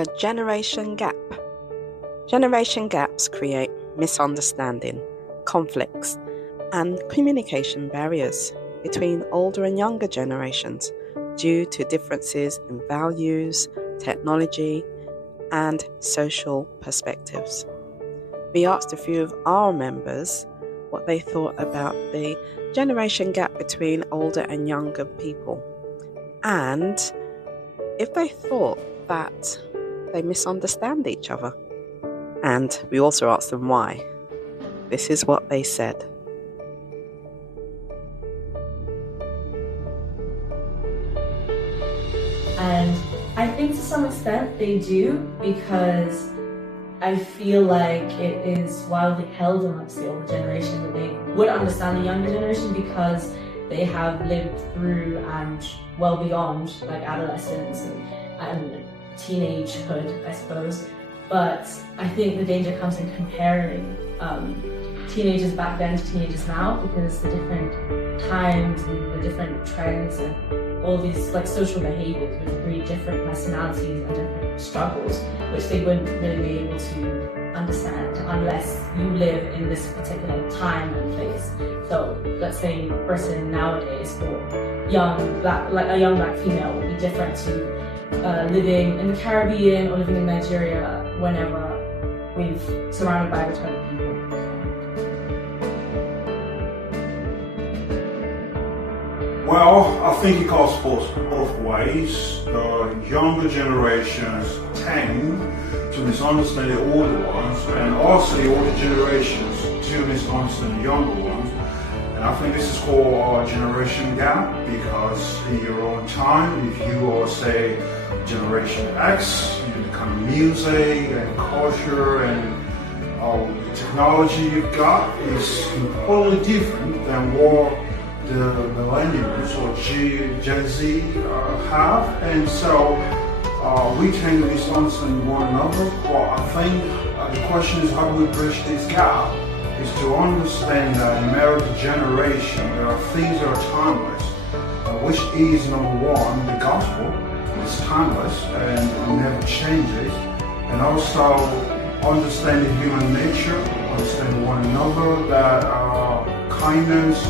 The generation gap. Generation gaps create misunderstanding, conflicts, and communication barriers between older and younger generations due to differences in values, technology, and social perspectives. We asked a few of our members what they thought about the generation gap between older and younger people, and if they thought that they misunderstand each other. And we also asked them why. This is what they said. And I think to some extent they do, because I feel like it is widely held amongst the older generation that they would understand the younger generation because they have lived through and well beyond like adolescence and teenagehood, I suppose. But I think the danger comes in comparing teenagers back then to teenagers now, because the different times and the different trends and all these like social behaviours would breed different personalities and different struggles, which they wouldn't really be able to understand unless you live in this particular time and place. So let's say a person nowadays, or young black, like a young black female, will be different to living in the Caribbean or living in Nigeria whenever we've surrounded by returning people. Well, I think it goes both ways. The younger generations tend to misunderstand the older ones, and also the older generations do misunderstand the younger ones. And I think this is called a generation gap, because in your own time, if you are, say, Generation X, the kind of music and culture and technology you've got is completely different than what the millennials or Gen Z have, and so we tend to misunderstand one another. But I think the question is, how do we bridge this gap? Is to understand that in every generation there are things that are timeless, which is number one, the gospel is timeless and never changes, and also understanding human nature, understanding one another, that kindness,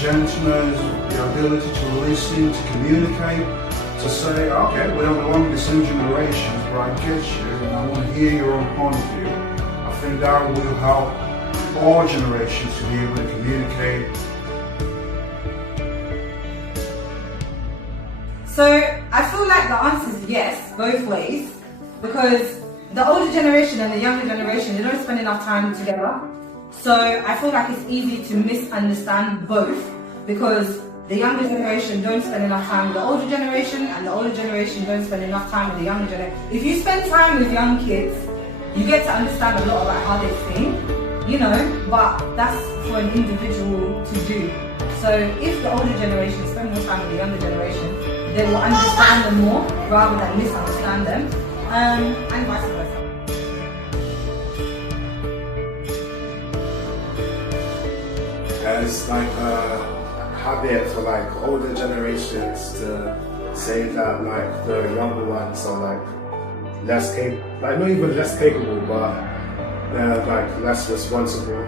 gentleness, the ability to listen, to communicate, to say, okay, we don't belong to the same generations, but I get you and I want to hear your own point of view. I think that will help all generations to be able to communicate. So I feel like the answer is yes, both ways, because the older generation and the younger generation, they don't spend enough time together. So I feel like it's easy to misunderstand both, because the younger generation don't spend enough time with the older generation, and the older generation don't spend enough time with the younger generation. If you spend time with young kids, you get to understand a lot about how they think, you know, but that's for an individual to do. So if the older generation spend more time with the younger generation, they will understand them more rather than misunderstand them, and vice versa. As like a habit for like older generations to say that like the younger ones are like less capable, like not even less capable, but they're like less responsible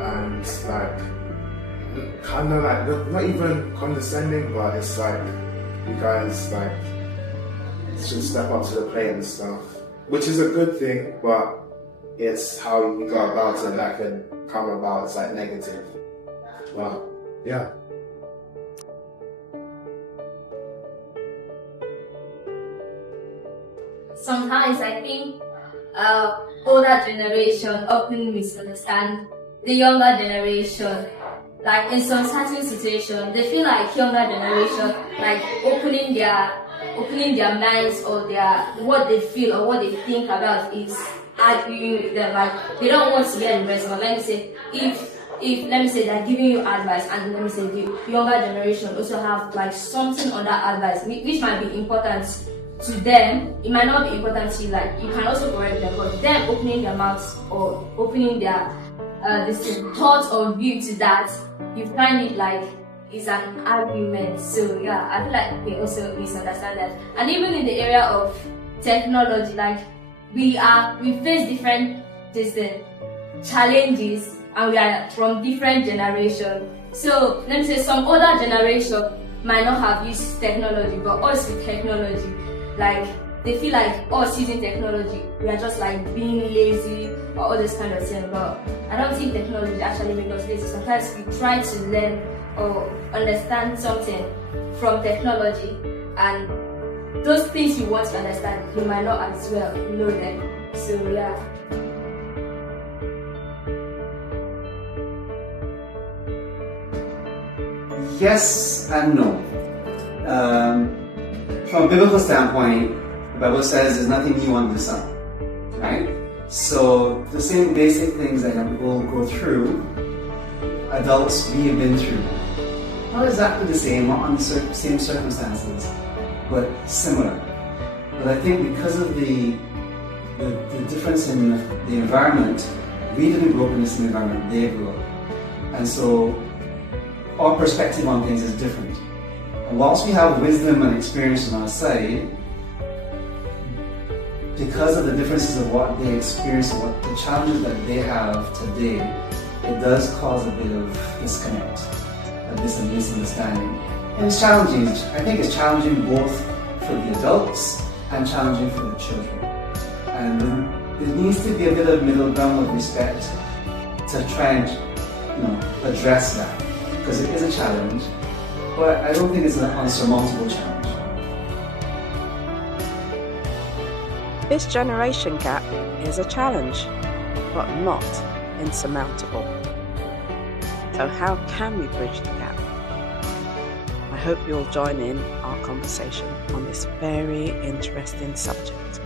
and like kind of like not even condescending, but it's like you guys like should step up to the plate and stuff, which is a good thing, but it's how you go about it that can come about as like negative. Well, yeah. Sometimes I think older generation often misunderstand the younger generation. Like in some certain situations, they feel like younger generation like opening their minds or their what they feel or what they think about is arguing with them. Like they don't want to hear the rest. But let me say, if let me say they're giving you advice, and let me say the younger generation also have like something on that advice which might be important to them, it might not be important to you. Like you can also correct them, but them opening their mouths or opening their thoughts or view to that, you find it like it's an argument. So yeah, I feel like they also misunderstand that. And even in the area of technology. Like we face different challenges, and we are from different generations. So let me say some older generation might not have used technology, but us with technology, like they feel like us using technology, we are just like being lazy or all this kind of thing. But I don't think technology actually makes us lazy. Sometimes we try to learn or understand something from technology, and those things you want to understand, you might not as well know them. So yeah. Yes and no. From a biblical standpoint, the Bible says there's nothing new under the sun, right? So the same basic things that people go through, adults we have been through. Not exactly the same, not under the same circumstances, but similar. But I think because of the difference in the environment, we didn't grow up in the same environment they grew up. And so our perspective on things is different. And whilst we have wisdom and experience on our side, because of the differences of what they experience and what the challenges that they have today, it does cause a bit of disconnect, a misunderstanding. And it's challenging. I think it's challenging both for the adults and challenging for the children. And there needs to be a bit of middle ground of respect to try and address that, because it is a challenge, but I don't think it's an unsurmountable challenge. This generation gap is a challenge, but not insurmountable. So how can we bridge the gap? I hope you'll join in our conversation on this very interesting subject.